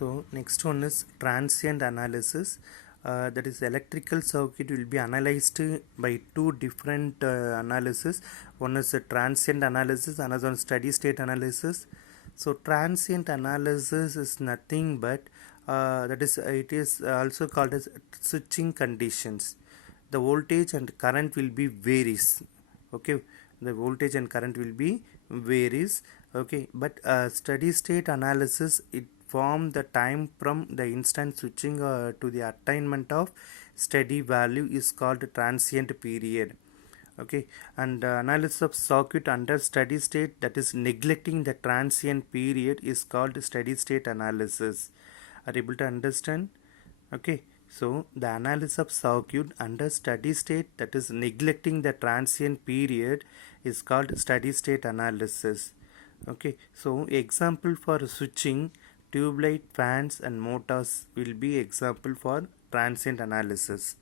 So next one is transient analysis. That is, electrical circuit will be analyzed by two different analysis. One is a transient analysis, another one steady state analysis. So transient analysis is nothing but that is it is also called as switching conditions. The voltage and current will be varies. Okay, the voltage and current will be varies. Okay, but steady state analysis, it form the time from the instant switching to the attainment of steady value is called transient period. Okay, and analysis of circuit under steady state, that is neglecting the transient period, is called steady state analysis. Are you able to understand? Okay, so the analysis of circuit under steady state, that is neglecting the transient period, is called steady state analysis. Okay, so example for switching, tube light, fans and motors will be example for transient analysis.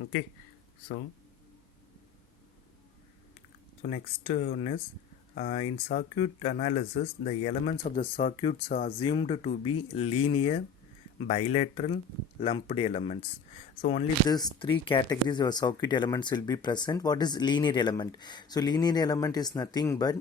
Okay, so next one is in circuit analysis, the elements of the circuits are assumed to be linear, bilateral, lumped elements. So only these three categories of circuit elements will be present. What is linear element? So linear element is nothing but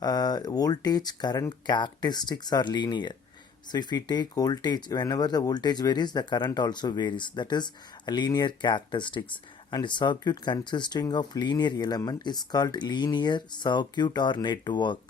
voltage current characteristics are linear. So if we take voltage, whenever the voltage varies, the current also varies. That is a linear characteristics. And a circuit consisting of linear element is called linear circuit or network.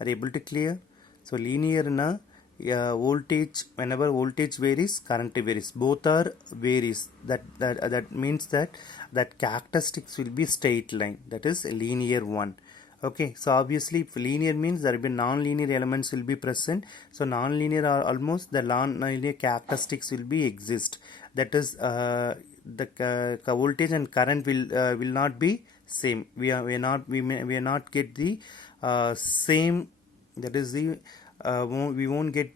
Are you able to clear? So linear na voltage, whenever voltage varies, current varies. Both are varies. That means that characteristics will be straight line. That is linear one. Okay, so obviously if linear means there will be non-linear elements will be present. So non-linear are almost the non-linear characteristics will be exist. That is the voltage and current will not be same. We are not get the same. That is the we won't get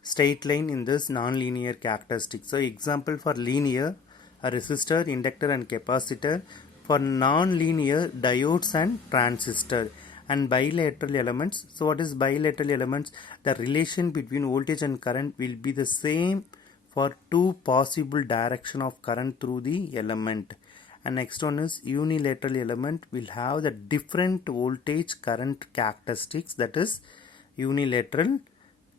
straight line in this non-linear characteristic. So example for linear, a resistor, inductor and capacitor. For non-linear, diodes and transistor. And bilateral elements. So what is bilateral elements? The relation between voltage and current will be the same for two possible direction of current through the element. And next one is unilateral element will have the different voltage current characteristics, that is unilateral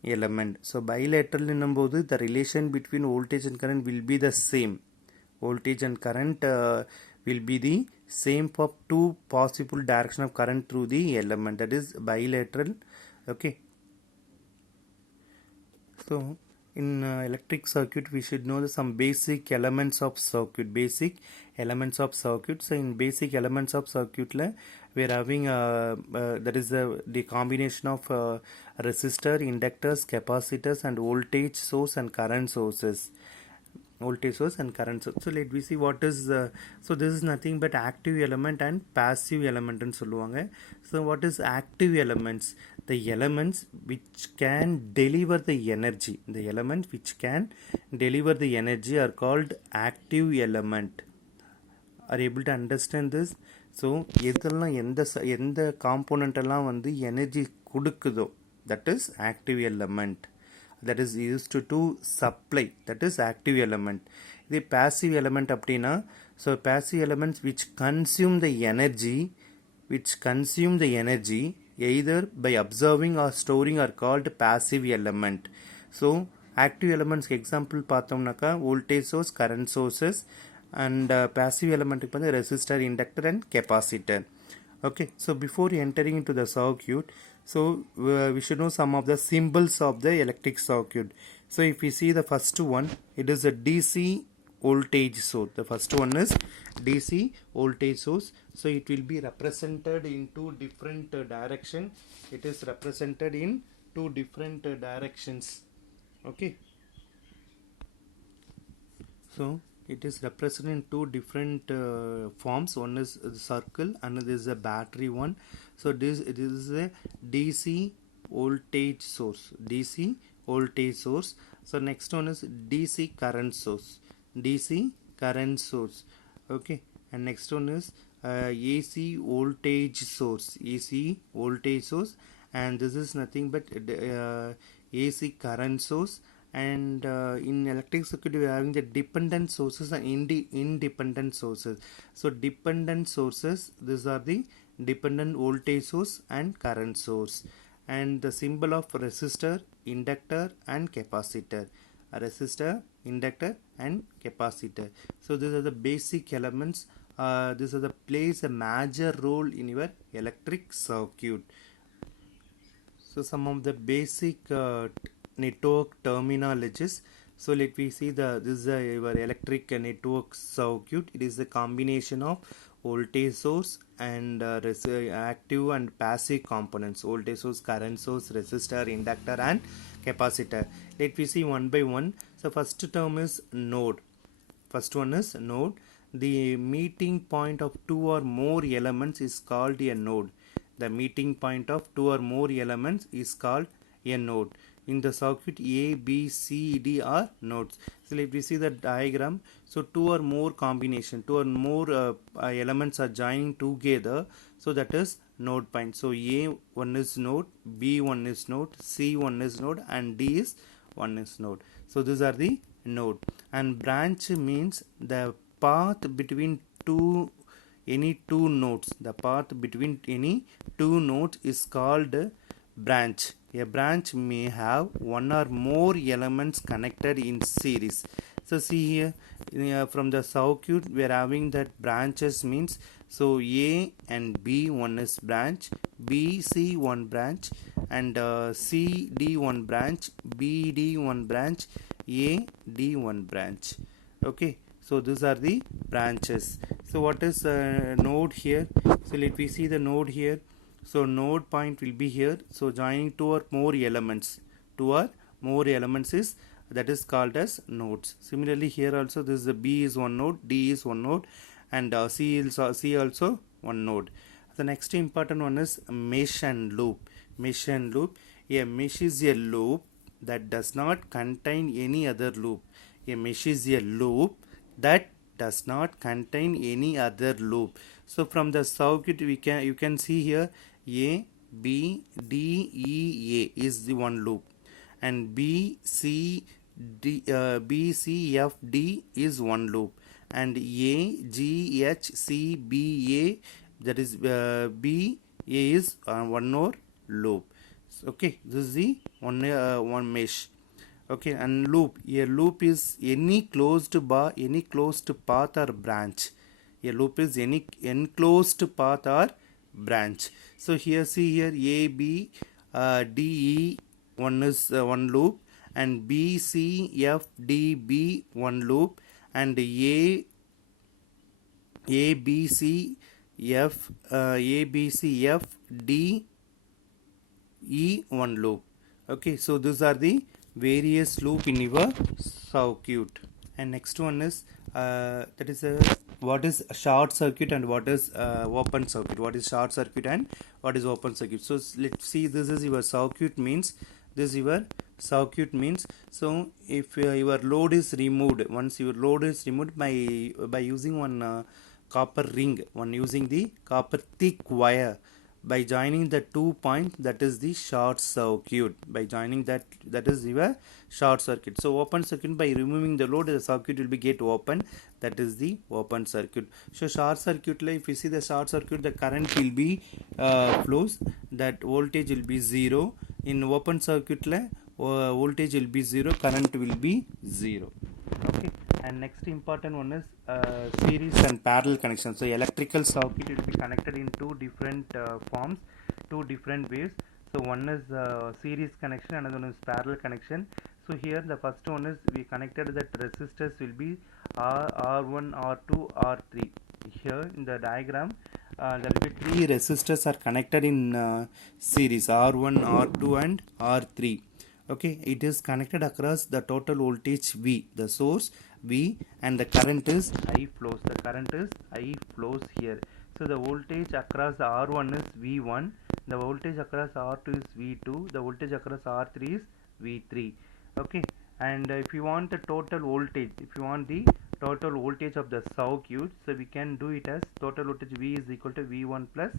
element. So bilateral enumbodhu the relation between voltage and current will be the same. Voltage and current will be the same for two possible direction of current through the element, that is bilateral. Okay, so in electric circuit we should know some basic elements of circuit. So in basic elements of circuit we are having that is the combination of resistor, inductors, capacitors and voltage source and current sources. So let me see what is so this is nothing but active element and passive element ன்னு சொல்லுவாங்க. So what is active elements? The elements which can deliver the energy. The elements which can deliver the energy are called active element. Are you able to understand this? So எதெல்லாம் எந்த component எல்லாம் வந்து energy கொடுக்குதோ, that is active element. That is used to supply, that is active element. The passive element அப்படினா, so passive elements which consume the energy either by observing or storing are called passive element. So active elements example பார்த்தோம்னாக்கா voltage source, current sources, and passive element வந்து resistor, inductor and capacitor. Okay, so before entering into the circuit, so we should know some of the symbols of the electric circuit. So if we see the first one, it is a DC voltage source. The first one is DC voltage source. So it will be represented in two different direction. It is represented in two different directions. Okay, so it is represented in two different forms. One is circle, another is a battery one. So it is a DC voltage source. So next one is DC current source. Okay, and next one is AC voltage source. And this is nothing but AC current source, and in electric circuit we are having the dependent sources and independent sources. So dependent sources, these are the dependent voltage source and current source, and the symbol of resistor, inductor and capacitor. A resistor, inductor and capacitor. So these are the basic elements. These are the plays a major role in your electric circuit. So some of the basic network terminologies. So let me see this is your electric network circuit. It is a combination of voltage source and active and passive components. Voltage source, current source, resistor, inductor and capacitor. Let me see one by one. So first term is node. First one is node. The meeting point of two or more elements is called a node. The meeting point of two or more elements is called a node. In the circuit, A, B, C, D are nodes. So let me see the diagram. So two or more combination, two or more elements are joining together. So that is node point. So A1 is node, B1 is node, C1 is node and D is 1 is node. So these are the node. And branch means the path between any two nodes. The path between any two nodes is called branch. A branch may have one or more elements connected in series. So see here, from the circuit we are having that branches means, so A and B one is branch, B C one branch, and C D one branch, B D one branch, A D one branch. Okay, so these are the branches. So what is node here? So let me see the node here. So node point will be here. So joining two or more elements, is that is called as nodes. Similarly here also this is the B is one node, D is one node, and C also one node. The next important one is mesh and loop. Mesh and loop. A mesh is a loop that does not contain any other loop. A mesh is a loop that does not contain any other loop. So from the circuit you can see here A, B, D, E, A is the one loop, and B, C, F, D is one loop, and A, G, H, C, B, A, that is B, A is one more loop. Okay, this is the one mesh. Okay, and loop. A loop is any closed path or branch. A loop is any enclosed path or branch. So here see here A, B, D, E one is one loop, and B, C, F, D, B one loop, and A, B, C, F, D, E one loop. Okay, so these are the various loop in your circuit. And next one is that is what is a short circuit and what is open circuit. What is short circuit and what is open circuit? So let's see, this is your circuit means, so if your load is removed, once your load is removed by using one copper ring, using the copper thick wire, by joining the 2 points, that is the short circuit. By joining that is your short circuit. So open circuit, by removing the load, the circuit will be get open, that is the open circuit. So short circuit, if you see the short circuit, the current will be flows, that voltage will be 0. In open circuit voltage will be 0, current will be 0. Okay, and next important one is series and parallel connection. So electrical circuit will be connected in two different forms, two different ways. So one is series connection, another one is parallel connection. So here the first one is we connected that resistors will be R1, R2, R3. Here in the diagram there will be three resistors are connected in series, R1, R2 and R3. Okay, it is connected across the total voltage V, the source V, and the current is I flows. The current is I flows here. So the voltage across the R1 is V1, the voltage across R2 is V2, the voltage across R3 is V3. Okay, and if you want the total voltage, of the circuit, so we can do it as total voltage V is equal to V1 plus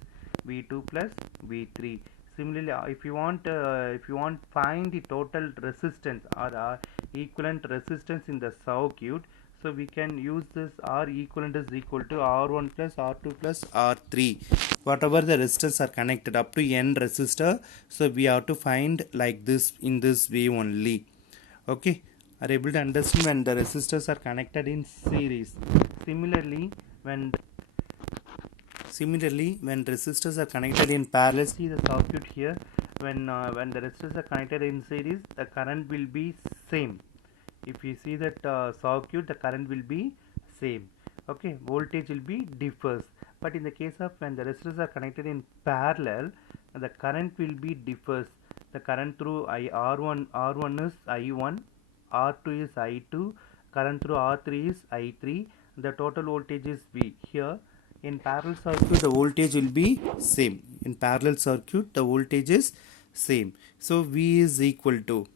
V2 plus V3. Similarly, if you want find the total resistance or equivalent resistance in the circuit, so we can use this R equivalent is equal to R1 plus R2 plus R3. Whatever the resistors are connected up to n resistor, so we have to find like this in this way only. Okay, are able to understand when the resistors are connected in series. Similarly, when resistors are connected in parallel, see the circuit here. When the resistors are connected in series, the current will be same. If you see that circuit, the current will be same. Okay, voltage will be differs. But in the case of when the resistors are connected in parallel, the current will be differs. The current through R1 is I1, R2 is I2, current through R3 is I3. The total voltage is V. Here in parallel circuit the voltage will be same. In parallel circuit the voltage is same. So V is equal to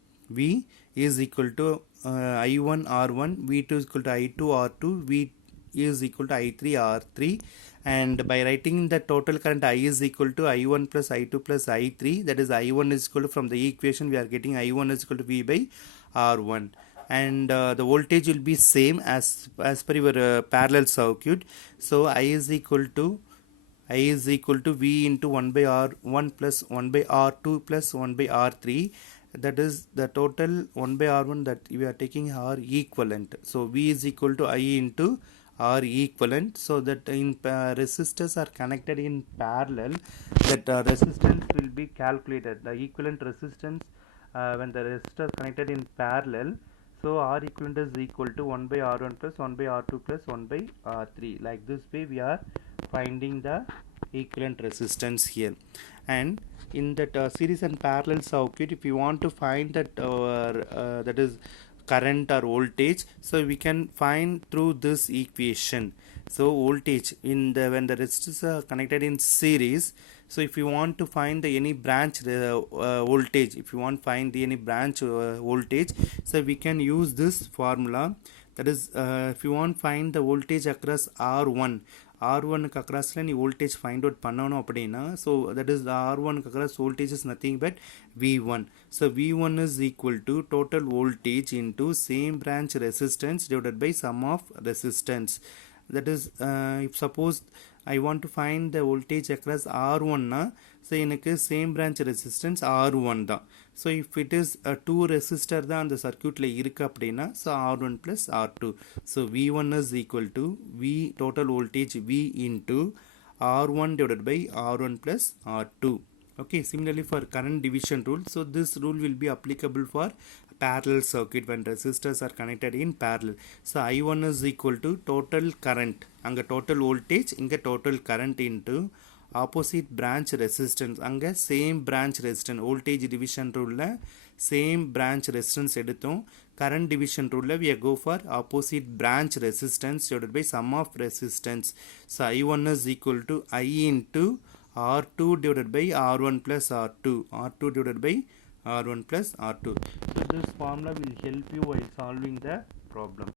I1 R1, V2 is equal to I2 R2, V is equal to I3 R3, and by writing the total current I is equal to I1 plus I2 plus I3, that is I1 is equal to, from the equation we are getting I1 is equal to V by R1, and the voltage will be same as per your parallel circuit. So I is equal to V into 1 by R1 plus 1 by R2 plus 1 by R3, that is the total 1 by R1 that we are taking R equivalent. So V is equal to I into R equivalent, so that in resistors are connected in parallel, that resistance will be calculated, the equivalent resistance when the resistors connected in parallel. So R equivalent is equal to 1 by R1 plus 1 by R2 plus 1 by R3. Like this way we are finding the equivalent resistance here. And in that series and parallel circuit, if you want to find that that is current or voltage, so we can find through this equation. So voltage in the when the resistors are connected in series, so if you want to find the any branch voltage, if you want to find the any branch voltage, so we can use this formula. That is if you want to find the voltage across R1 க்கு அக்ராஸ்ல நீ voltage find out பண்ணணும் அப்படின்னா, so that is R1 க்கு across voltage is nothing but V1. So V1 is equal to total voltage into same branch resistance divided by sum of resistance. That is if suppose I want to find the voltage across R1 னா, so எனக்கு same branch resistance R1 தான். So if it is 2 resistor தான் அந்த சர்க்யூட்டில் இருக்குது அப்படின்னா, so R1 plus R2. So V1 is equal to V total voltage V into R1 divided by R1 plus R2. Okay, similarly for current division rule, so this rule will be applicable for parallel circuit when resistors are connected in parallel. So I1 is equal to total current, அங்கே total voltage, இங்கே total current into opposite branch resistance, அங்கே same branch resistance. voltage division rule same branch resistance எடுத்தோம். current division rule we go for opposite branch resistance divided by sum of resistance. So I1 is equal to I into R2 divided by R1 plus R2, R2 divided by R1 plus R2. So this formula will help you while solving the problem.